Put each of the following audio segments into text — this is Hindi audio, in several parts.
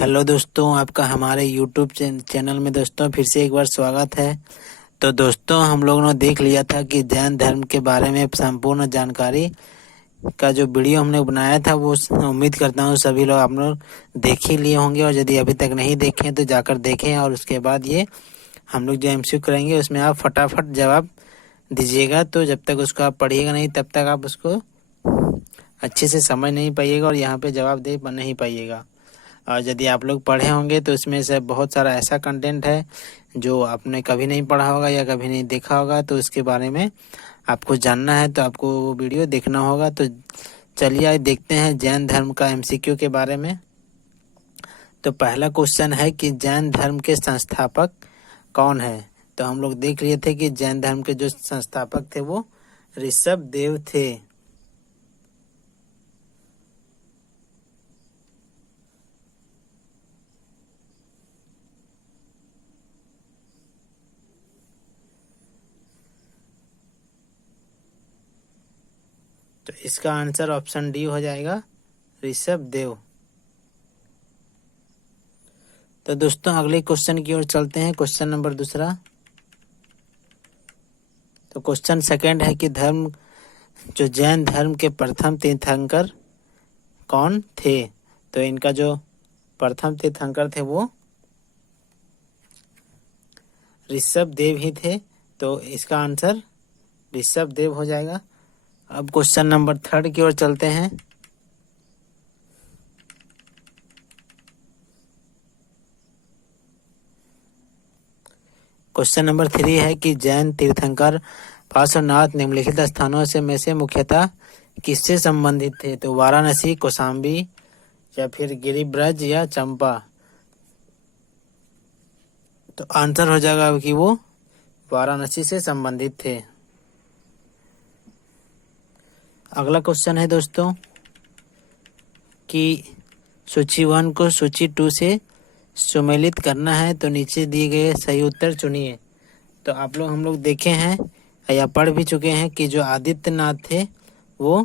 हेलो दोस्तों, आपका हमारे यूट्यूब चैनल में दोस्तों फिर से एक बार स्वागत है। तो दोस्तों, हम लोगों ने देख लिया था कि जैन धर्म के बारे में संपूर्ण जानकारी का जो वीडियो हमने बनाया था वो उम्मीद करता हूँ सभी लोग आप लोग देख ही लिए होंगे, और यदि अभी तक नहीं देखे तो जाकर देखें। और उसके बाद ये हम लोग जो एमसीक्यू करेंगे उसमें आप फटाफट जवाब दीजिएगा। तो जब तक उसको आप पढ़िएगा नहीं तब तक आप उसको अच्छे से समझ नहीं पाइएगा और यहाँ पे जवाब दे नहीं पाइएगा। और यदि आप लोग पढ़े होंगे तो इसमें से बहुत सारा ऐसा कंटेंट है जो आपने कभी नहीं पढ़ा होगा या कभी नहीं देखा होगा, तो उसके बारे में आपको जानना है तो आपको वो वीडियो देखना होगा। तो चलिए आज देखते हैं जैन धर्म का एमसीक्यू के बारे में। तो पहला क्वेश्चन है कि जैन धर्म के संस्थापक कौन है। तो हम लोग देख लिए थे कि जैन धर्म के जो संस्थापक थे वो ऋषभ देव थे। तो इसका आंसर ऑप्शन डी हो जाएगा, ऋषभ देव। तो दोस्तों अगले क्वेश्चन की ओर चलते हैं। क्वेश्चन नंबर दूसरा। तो क्वेश्चन सेकंड है कि जो जैन धर्म के प्रथम तीर्थंकर कौन थे। तो इनका जो प्रथम तीर्थंकर थे वो ऋषभ देव ही थे। तो इसका आंसर ऋषभ देव हो जाएगा। अब क्वेश्चन नंबर थर्ड की ओर चलते हैं। क्वेश्चन नंबर 3 है कि जैन तीर्थंकर पार्श्वनाथ निम्नलिखित स्थानों में से मुख्यतः किससे संबंधित थे। तो वाराणसी, कौशाम्बी या फिर गिरिब्रज या चंपा। तो आंसर हो जाएगा कि वो वाराणसी से संबंधित थे। अगला क्वेश्चन है दोस्तों कि सूची 1 को सूची 2 से सुमेलित करना है। तो नीचे दिए गए सही उत्तर चुनिए। तो आप लोग हम लोग देखे हैं या पढ़ भी चुके हैं कि जो आदित्यनाथ थे वो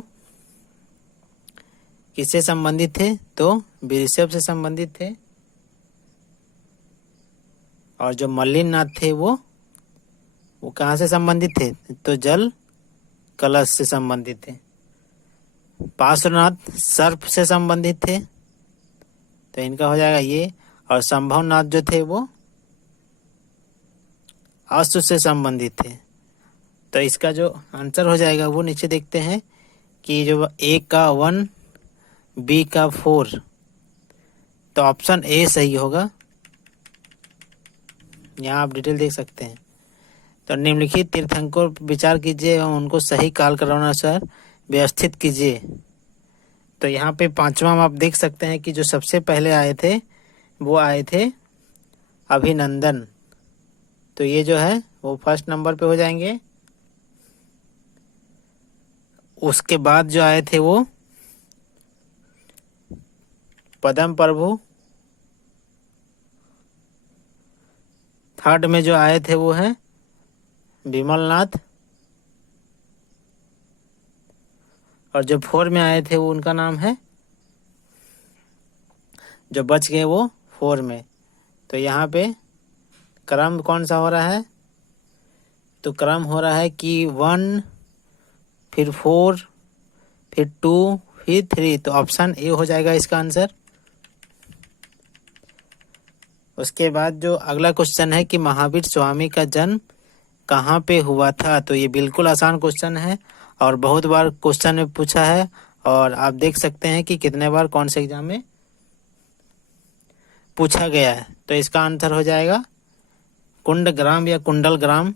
किससे संबंधित थे। तो ऋषभ से संबंधित थे। और जो मल्लिनाथ थे वो कहाँ से संबंधित थे। तो जल कलश से संबंधित थे। पार्श्वनाथ सर्प से संबंधित थे। तो इनका हो जाएगा ये। और संभवनाथ जो थे वो अश्व से संबंधित थे। तो इसका जो आंसर हो जाएगा वो नीचे देखते हैं कि जो ए का 1, बी का 4। तो ऑप्शन ए सही होगा। यहाँ आप डिटेल देख सकते हैं। तो निम्नलिखित तीर्थंकर पर विचार कीजिए एवं उनको सही कालक्रम अनुसार व्यवस्थित कीजिए। तो यहाँ पे पांचवा आप देख सकते हैं कि जो सबसे पहले आए थे वो आए थे अभिनंदन। तो ये जो है वो फर्स्ट नंबर पे हो जाएंगे। उसके बाद जो आए थे वो पद्म प्रभु। थर्ड में जो आए थे वो है विमलनाथ। और जो 4 में आए थे वो उनका नाम है, जो बच गए वो 4 में। तो यहाँ पे क्रम कौन सा हो रहा है। तो क्रम हो रहा है कि 1 फिर 4 फिर 2 फिर 3। तो ऑप्शन ए हो जाएगा इसका आंसर। उसके बाद जो अगला क्वेश्चन है कि महावीर स्वामी का जन्म कहाँ पे हुआ था। तो ये बिल्कुल आसान क्वेश्चन है और बहुत बार क्वेश्चन में पूछा है। और आप देख सकते हैं कि कितने बार कौन से एग्जाम में पूछा गया है। तो इसका आंसर हो जाएगा कुंडग्राम या कुंडल ग्राम।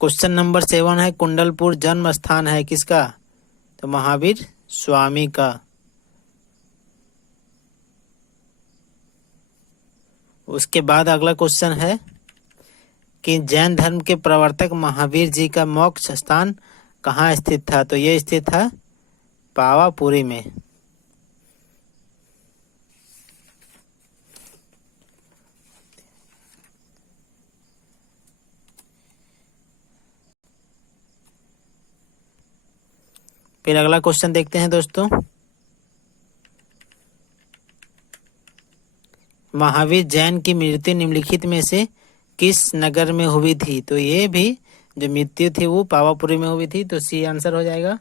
क्वेश्चन नंबर 7 है कुंडलपुर जन्म स्थान है किसका। तो महावीर स्वामी का। उसके बाद अगला क्वेश्चन है कि जैन धर्म के प्रवर्तक महावीर जी का मोक्ष स्थान कहाँ स्थित था। तो ये स्थित था पावापुरी में। फिर अगला क्वेश्चन देखते हैं दोस्तों महावीर जैन की मृत्यु निम्नलिखित में से किस नगर में हुई थी? तो ये भी जो मृत्यु थी वो पावापुरी में हुई थी, तो सी आंसर हो जाएगा।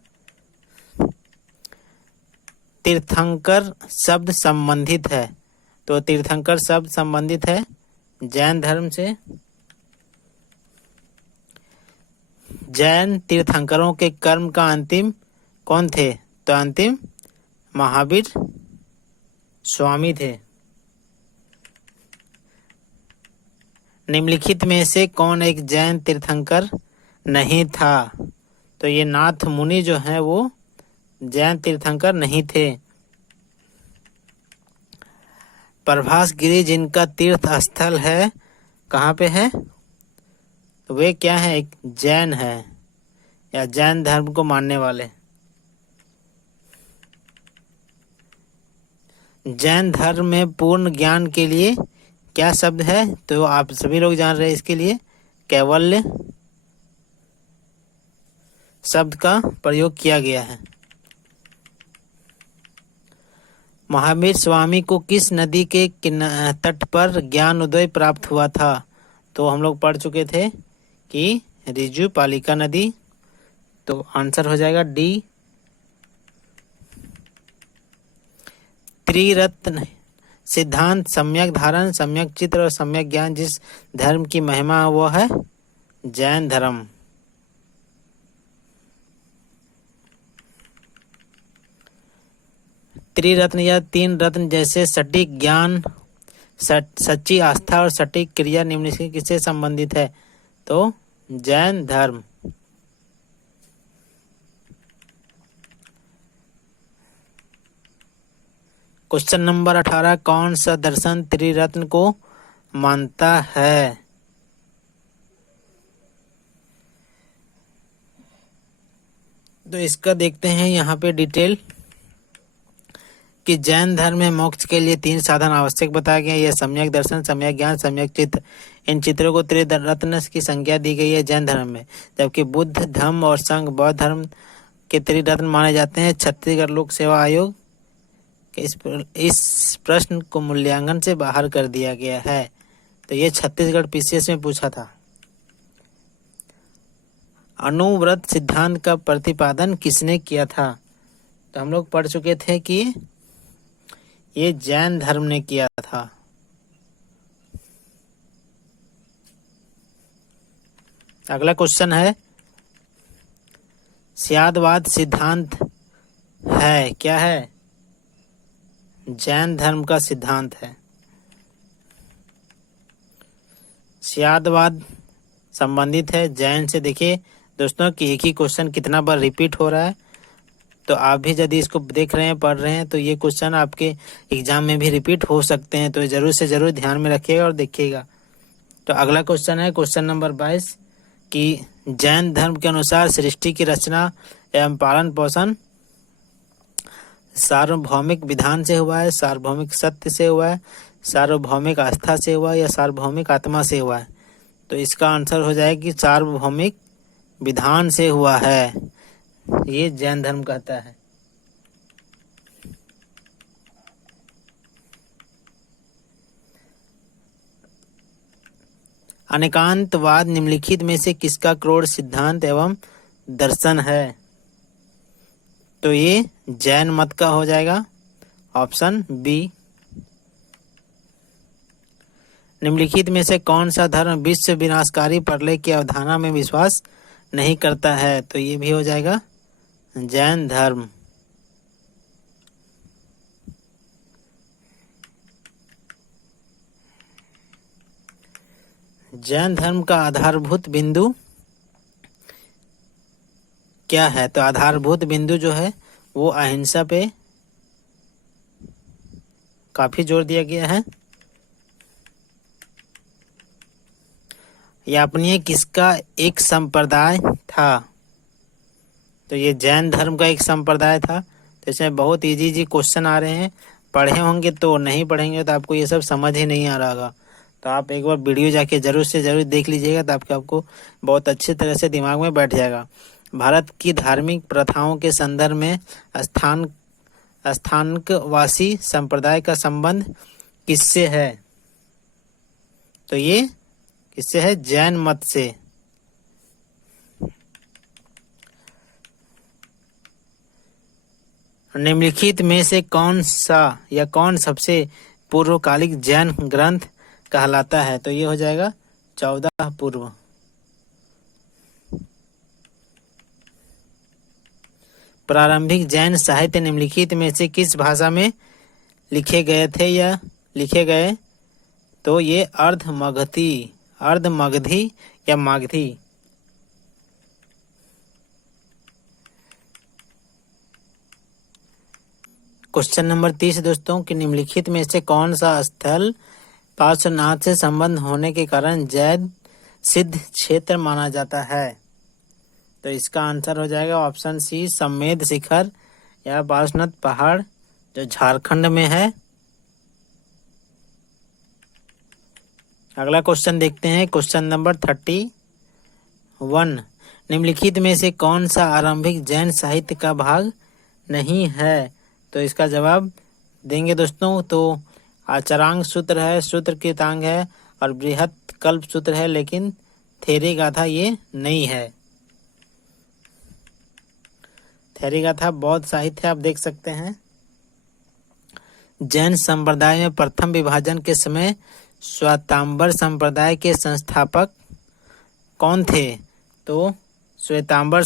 तीर्थंकर शब्द संबंधित है, तो तीर्थंकर शब्द संबंधित है जैन धर्म से। जैन तीर्थंकरों के कर्म का अंतिम कौन थे? तो अंतिम महावीर स्वामी थे। निम्नलिखित में से कौन एक जैन तीर्थंकर नहीं था? तो ये नाथ मुनि जो है वो जैन तीर्थंकर नहीं थे। प्रभास गिरी जिनका तीर्थ स्थल है, कहाँ पे है? तो वे क्या है? एक जैन है या जैन धर्म को मानने वाले। जैन धर्म में पूर्ण ज्ञान के लिए क्या शब्द है? तो आप सभी लोग जान रहे हैं, इसके लिए कैवल्य शब्द का प्रयोग किया गया है। महावीर स्वामी को किस नदी के तट पर ज्ञान उदय प्राप्त हुआ था? तो हम लोग पढ़ चुके थे कि रिजु पालिका नदी, तो आंसर हो जाएगा डी। त्रिरत्न सिद्धांत सम्यक धारण, सम्यक चित्र और सम्यक ज्ञान जिस धर्म की महिमा वो है जैन धर्म। त्रिरत्न या तीन रत्न जैसे सटीक ज्ञान, सच्ची आस्था और सटीक क्रिया निम्नलिखित किससे संबंधित है? तो जैन धर्म। क्वेश्चन नंबर 18, कौन सा दर्शन त्रिरत्न को मानता है? तो इसका देखते हैं यहाँ पे डिटेल कि जैन धर्म में मोक्ष के लिए 3 साधन आवश्यक बताया गया। यह सम्यक दर्शन, सम्यक ज्ञान, सम्यक चित्त। इन चित्रों को त्रिरत्न की संज्ञा दी गई है जैन धर्म में, जबकि बुद्ध धम्म और संघ बौद्ध धर्म के त्रिरत्न माने जाते हैं। छत्तीसगढ़ लोक सेवा आयोग के इस प्रश्न को मूल्यांकन से बाहर कर दिया गया है। तो ये छत्तीसगढ़ पीसीएस में पूछा था। अनुव्रत सिद्धांत का प्रतिपादन किसने किया था? तो हम लोग पढ़ चुके थे कि ये जैन धर्म ने किया था। अगला क्वेश्चन है, स्यादवाद सिद्धांत है, क्या है? जैन धर्म का सिद्धांत है। स्यादवाद संबंधित है जैन से। देखिए दोस्तों कि एक ही क्वेश्चन कितना बार रिपीट हो रहा है, तो आप भी यदि इसको देख रहे हैं, पढ़ रहे हैं, तो ये क्वेश्चन आपके एग्जाम में भी रिपीट हो सकते हैं। तो जरूर से जरूर ध्यान में रखिएगा और देखिएगा। तो अगला क्वेश्चन है क्वेश्चन नंबर 22 कि जैन धर्म के अनुसार सृष्टि की रचना एवं पालन पोषण सार्वभौमिक विधान से हुआ है, सार्वभौमिक सत्य से हुआ है, सार्वभौमिक आस्था से हुआ है या सार्वभौमिक आत्मा से हुआ है? तो इसका आंसर हो जाएगा कि सार्वभौमिक विधान से हुआ है, ये जैन धर्म कहता है। अनेकांतवाद निम्नलिखित में से किसका क्रोध सिद्धांत एवं दर्शन है? तो ये जैन मत का हो जाएगा, ऑप्शन बी। निम्नलिखित में से कौन सा धर्म विश्व विनाशकारी प्रलय की अवधारणा में विश्वास नहीं करता है? तो ये भी हो जाएगा जैन धर्म। जैन धर्म का आधारभूत बिंदु क्या है? तो आधारभूत बिंदु जो है वो अहिंसा पे काफी जोर दिया गया है। यापनीय किसका एक संप्रदाय था? तो ये जैन धर्म का एक संप्रदाय था। तो इसमें बहुत इजी क्वेश्चन आ रहे हैं, पढ़े होंगे तो, नहीं पढ़ेंगे तो आपको ये सब समझ ही नहीं आ रहा होगा। तो आप एक बार वीडियो जाके जरूर से जरूर देख लीजिएगा, तो आपको बहुत अच्छी तरह से दिमाग में बैठ जाएगा। भारत की धार्मिक प्रथाओं के संदर्भ में स्थानकवासी संप्रदाय का संबंध किससे है? तो ये किससे है? जैन मत से। निम्नलिखित में से कौन सा या कौन सबसे पूर्वकालिक जैन ग्रंथ कहलाता है? तो ये हो जाएगा 14 पूर्व। प्रारंभिक जैन साहित्य निम्नलिखित में से किस भाषा में लिखे गए थे या लिखे गए? तो ये अर्धमगधी या मागधी। क्वेश्चन नंबर 30 दोस्तों कि निम्नलिखित में से कौन सा स्थल पार्श्वनाथ से संबंध होने के कारण जैन सिद्ध क्षेत्र माना जाता है? तो इसका आंसर हो जाएगा ऑप्शन सी, समेध शिखर या पार्श्वनाथ पहाड़ जो झारखंड में है। अगला क्वेश्चन देखते हैं, क्वेश्चन नंबर 31। निम्नलिखित में से कौन सा आरंभिक जैन साहित्य का भाग नहीं है? तो इसका जवाब देंगे दोस्तों तो आचरांग सूत्र है, सूत्र कृतांग है और बृहत कल्प सूत्र है, लेकिन थेरी गाथा ये नहीं है। थेरी गाथा बौद्ध साहित्य आप देख सकते हैं। जैन संप्रदाय में प्रथम विभाजन के समय श्वेतांबर संप्रदाय के संस्थापक कौन थे? तो श्वेतांबर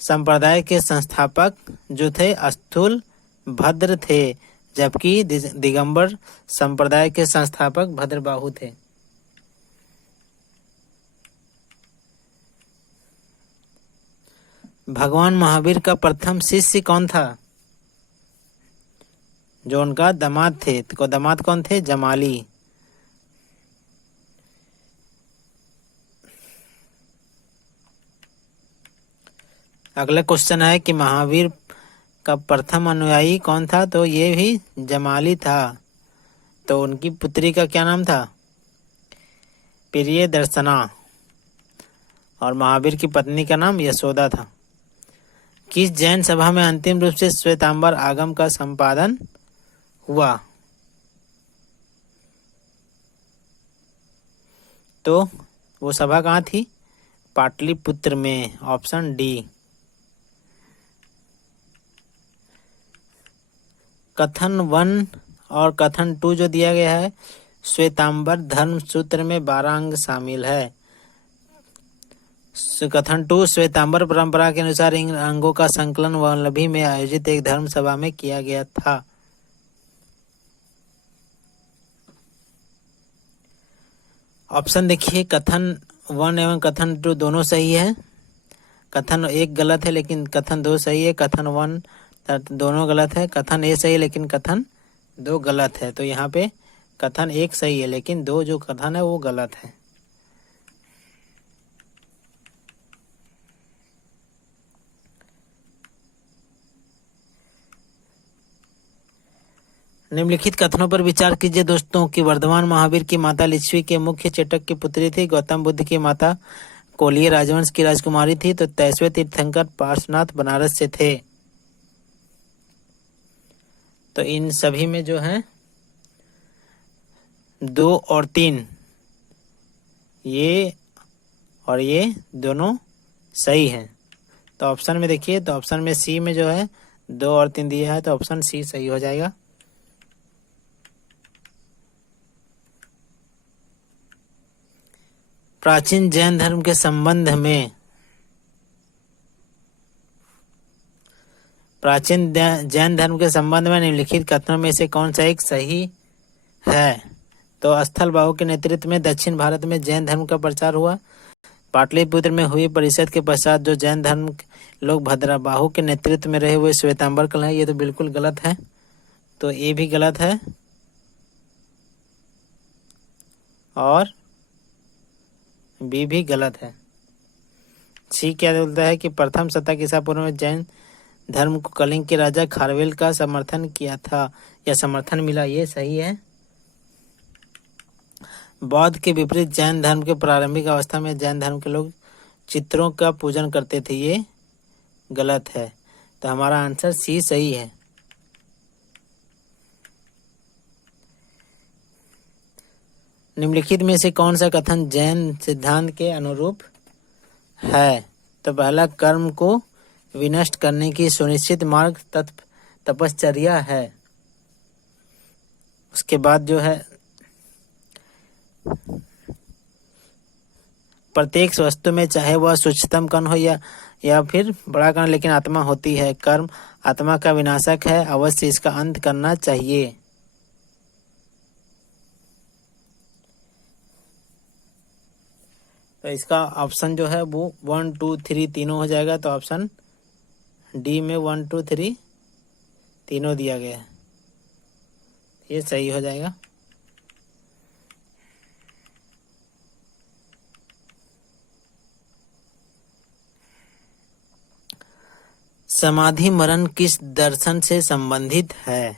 संप्रदाय के संस्थापक जो थे स्थूल भद्र थे, जबकि दिगंबर संप्रदाय के संस्थापक भद्रबाहु थे। भगवान महावीर का प्रथम शिष्य कौन था? जो उनका दामाद थे, तो दामाद कौन थे? जमाली। अगला क्वेश्चन है कि महावीर का प्रथम अनुयायी कौन था? तो ये भी जमाली था। तो उनकी पुत्री का क्या नाम था? प्रियदर्शना। और महावीर की पत्नी का नाम यशोदा था। किस जैन सभा में अंतिम रूप से श्वेतांबर आगम का संपादन हुआ? तो वो सभा कहाँ थी? पाटलिपुत्र में, ऑप्शन डी। कथन 1 और कथन 2 जो दिया गया है, श्वेतांबर धर्म सूत्र में 12 अंग शामिल है। कथन 2 श्वेतांबर परंपरा के अनुसार इन अंगों का संकलन वल्लभी में आयोजित एक धर्म सभा में किया गया था। ऑप्शन देखिए, कथन 1 एवं कथन 2 दोनों सही है। कथन 1 गलत है लेकिन कथन 2 सही है। कथन 1 दोनों गलत है। कथन ए सही है लेकिन कथन 2 गलत है। तो यहाँ पे कथन 1 सही है लेकिन 2 जो कथन है वो गलत है। निम्नलिखित कथनों पर विचार कीजिए दोस्तों कि वर्धमान महावीर की माता लिच्छवी के मुख्य चेटक की पुत्री थी। गौतम बुद्ध की माता कोलिय राजवंश की राजकुमारी थी। तो तैसवे तीर्थंकर पार्श्वनाथ बनारस से थे। तो इन सभी में जो है 2 और 3 ये और ये दोनों सही हैं। तो ऑप्शन में देखिए, तो ऑप्शन में सी में जो है 2 और 3 दिया है, तो ऑप्शन सी सही हो जाएगा। प्राचीन जैन धर्म के संबंध में प्राचीन जैन धर्म के संबंध में निम्नलिखित कथनों में से कौन सा एक सही है? तो स्थलबाहु के नेतृत्व में दक्षिण भारत में जैन धर्म का प्रचार हुआ। पाटलिपुत्र में हुई परिषद के पश्चात जो जैन धर्म लोग भद्रबाहु के नेतृत्व में रहे हुए श्वेतांबर कहलाए। ये तो बिल्कुल गलत है। तो ये भी गलत है और बी भी गलत है। सी क्या बोलता है कि प्रथम शतक ईसा पूर्व में जैन धर्म को कलिंग के राजा खारवेल का समर्थन किया था या समर्थन मिला। ये सही है। बौद्ध के विपरीत जैन धर्म के प्रारंभिक अवस्था में जैन धर्म के लोग चित्रों का पूजन करते थे। ये गलत है। तो हमारा आंसर सी सही है। निम्नलिखित में से कौन सा कथन जैन सिद्धांत के अनुरूप है? तो पहला, कर्म को विनष्ट करने की सुनिश्चित मार्ग तपश्चर्या है। उसके बाद जो है, प्रत्येक वस्तु में चाहे वह सूक्ष्मतम कण हो या फिर बड़ा कण, लेकिन आत्मा होती है। कर्म आत्मा का विनाशक है, अवश्य इसका अंत करना चाहिए। तो इसका ऑप्शन जो है वो 1 2 3 तीनों हो जाएगा। तो ऑप्शन डी में 1 2 3 तीनों दिया गया है, ये सही हो जाएगा। समाधि मरण किस दर्शन से संबंधित है?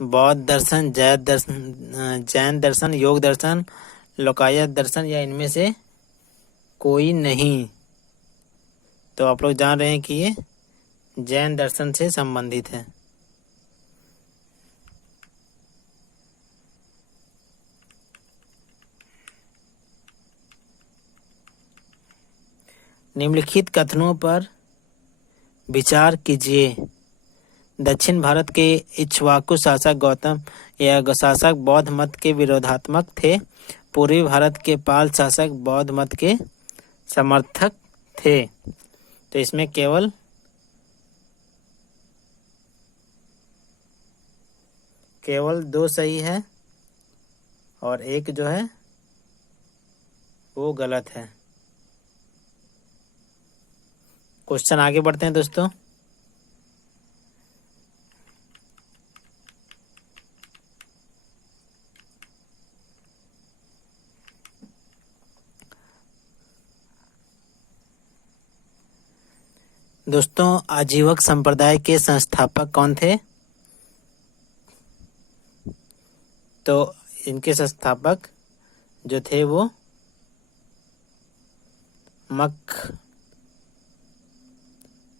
बौद्ध दर्शन, जैन दर्शन, योग दर्शन, लोकायत दर्शन, या इनमें से कोई नहीं। तो आप लोग जान रहे हैं कि ये जैन दर्शन से संबंधित है। निम्नलिखित कथनों पर विचार कीजिए। दक्षिण भारत के इक्ष्वाकु शासक गौतम या शासक बौद्ध मत के विरोधात्मक थे। पूर्वी भारत के पाल शासक बौद्ध मत के समर्थक थे। तो इसमें केवल 2 सही है और 1 जो है वो गलत है। क्वेश्चन आगे बढ़ते हैं दोस्तों। आजीवक संप्रदाय के संस्थापक कौन थे? तो इनके संस्थापक जो थे वो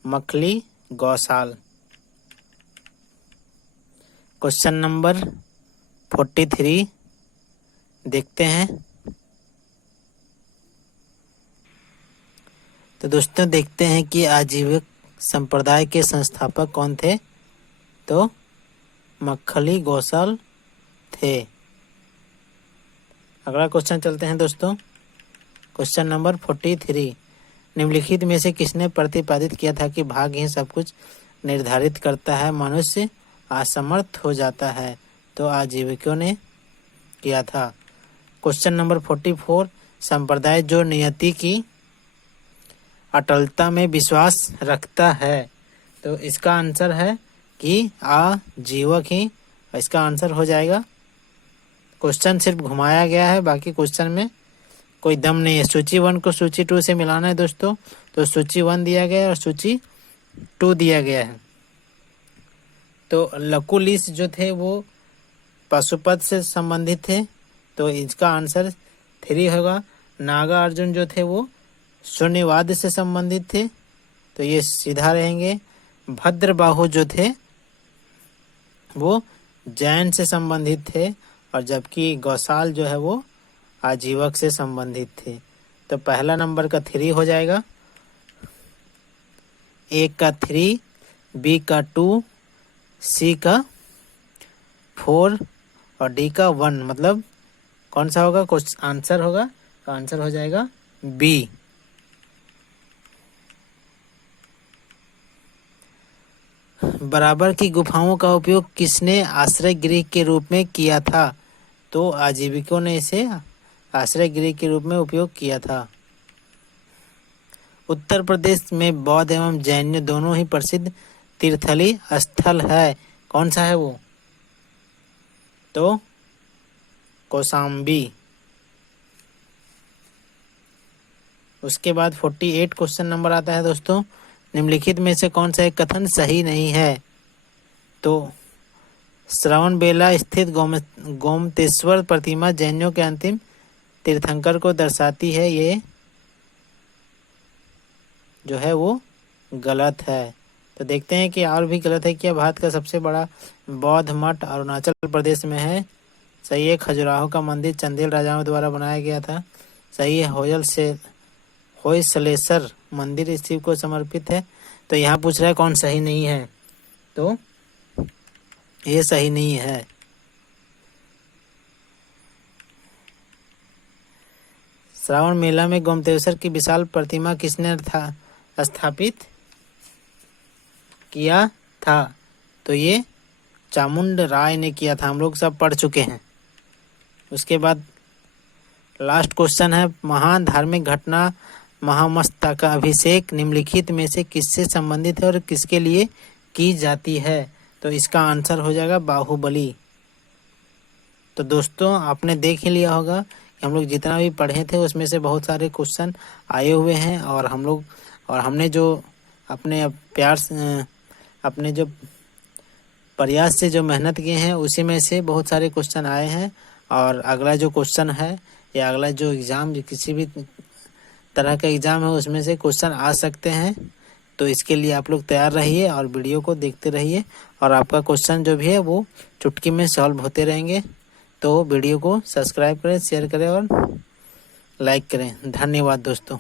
मखली गौसाल। क्वेश्चन नंबर 43 देखते हैं। तो दोस्तों देखते हैं कि आजीवक संप्रदाय के संस्थापक कौन थे। तो मखली गौसाल थे। अगला क्वेश्चन चलते हैं दोस्तों। क्वेश्चन नंबर 43, निम्नलिखित में से किसने प्रतिपादित किया था कि भाग्य ही सब कुछ निर्धारित करता है, मनुष्य असमर्थ हो जाता है? तो आजीविकों ने किया था। क्वेश्चन नंबर 44, संप्रदाय जो नियति की अटलता में विश्वास रखता है। तो इसका आंसर है कि आजीवक ही इसका आंसर हो जाएगा। क्वेश्चन सिर्फ घुमाया गया है, बाकी क्वेश्चन में कोई दम नहीं है। सूची 1 को सूची 2 से मिलाना है दोस्तों। तो सूची 1 दिया गया है और सूची 2 दिया गया है। तो लकुलिश जो थे वो पशुपत से संबंधित थे। तो इसका आंसर 3 होगा। नागा अर्जुन जो थे वो शून्यवाद से संबंधित थे। तो ये सीधा रहेंगे। भद्रबाहु जो थे वो जैन से संबंधित थे, और जबकि गौसाल जो है वो आजीवक से संबंधित थे। तो पहला नंबर का 3 हो जाएगा, ए का 3, बी का 2, सी का 4 और डी का 1। मतलब कौन सा होगा कुछ आंसर होगा? तो आंसर हो जाएगा बी। बराबर की गुफाओं का उपयोग किसने आश्रय गृह के रूप में किया था? तो आजीविकों ने इसे आश्रय गृह के रूप में उपयोग किया था। उत्तर प्रदेश में बौद्ध एवं जैन दोनों ही प्रसिद्ध तीर्थस्थली स्थल है। कौन सा है वो? तो कौशाम्बी। उसके बाद 48 क्वेश्चन नंबर आता है दोस्तों। निम्नलिखित में से कौन सा एक कथन सही नहीं है? तो श्रवणबेला स्थित गोमतेश्वर प्रतिमा जैनियों के अंतिम तीर्थंकर को दर्शाती है। ये जो है वो गलत है। तो देखते हैं कि और भी गलत है क्या। भारत का सबसे बड़ा बौद्ध मठ अरुणाचल प्रदेश में है। सही है। खजुराहो का मंदिर चंदेल राजाओं द्वारा बनाया गया था। सही है। होयसलेश्वर मंदिर शिव को समर्पित है। तो यहाँ पूछ रहा है कौन सही नहीं है, तो ये सही नहीं है। श्रावण मेला में गोमतेश्वर की विशाल प्रतिमा किसने स्थापित किया था? तो ये चामुंड राय ने किया था। हम लोग सब पढ़ चुके हैं। उसके बाद लास्ट क्वेश्चन है, महान धार्मिक घटना महामस्तका अभिषेक निम्नलिखित में से किससे संबंधित है और किसके लिए की जाती है? तो इसका आंसर हो जाएगा बाहुबली। तो दोस्तों आपने देख ही लिया होगा कि हम लोग जितना भी पढ़े थे उसमें से बहुत सारे क्वेश्चन आए हुए हैं, और हमने जो अपने अपने जो प्रयास से जो मेहनत किए हैं उसी में से बहुत सारे क्वेश्चन आए हैं। और अगला जो क्वेश्चन है या अगला जो एग्ज़ाम, किसी भी तरह का एग्ज़ाम है उसमें से क्वेश्चन आ सकते हैं। तो इसके लिए आप लोग तैयार रहिए और वीडियो को देखते रहिए, और आपका क्वेश्चन जो भी है वो चुटकी में सॉल्व होते रहेंगे। तो वीडियो को सब्सक्राइब करें, शेयर करें और लाइक करें। धन्यवाद दोस्तों।